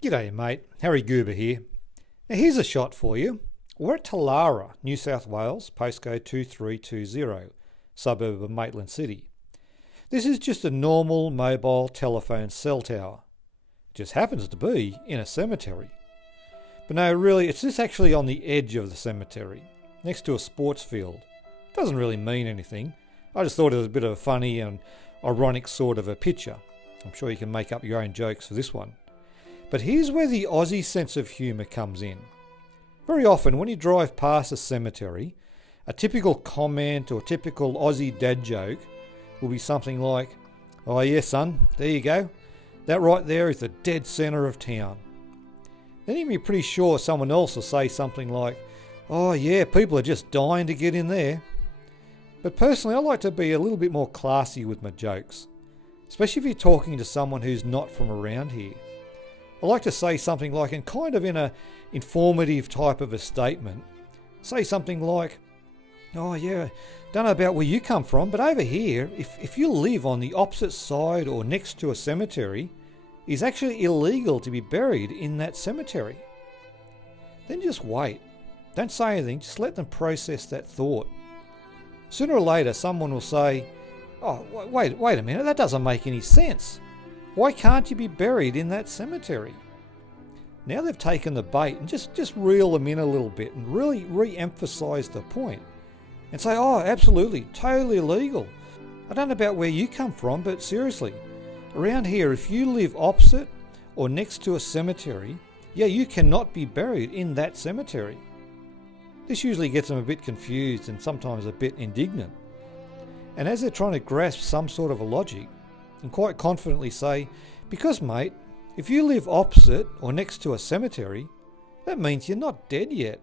G'day mate, Harry Goober here. Now here's a shot for you. We're at Talara, New South Wales, postcode 2320, suburb of Maitland City. This is just a normal mobile telephone cell tower. It just happens to be in a cemetery. But no, really, it's just actually on the edge of the cemetery, next to a sports field. It doesn't really mean anything. I just thought it was a bit of a funny and ironic sort of a picture. I'm sure you can make up your own jokes for this one. But here's where the Aussie sense of humour comes in. Very often when you drive past a cemetery, a typical comment or typical Aussie dad joke will be something like, "Oh yeah son, there you go. That right there is the dead centre of town." Then you'll be pretty sure someone else will say something like, "Oh yeah, people are just dying to get in there." But personally I like to be a little bit more classy with my jokes, especially if you're talking to someone who's not from around here. I like to say something like, and kind of in a informative type of a statement, say something like, "Oh yeah, don't know about where you come from, but over here, if you live on the opposite side or next to a cemetery, it's actually illegal to be buried in that cemetery." Then just wait. Don't say anything, just let them process that thought. Sooner or later, someone will say, "Oh, wait a minute, that doesn't make any sense. Why can't you be buried in that cemetery?" Now they've taken the bait, and just reel them in a little bit and really re-emphasise the point and say, "Oh, absolutely, totally illegal. I don't know about where you come from, but seriously, around here, if you live opposite or next to a cemetery, yeah, you cannot be buried in that cemetery." This usually gets them a bit confused and sometimes a bit indignant. And as they're trying to grasp some sort of a logic, and quite confidently say, "Because mate, if you live opposite or next to a cemetery, that means you're not dead yet.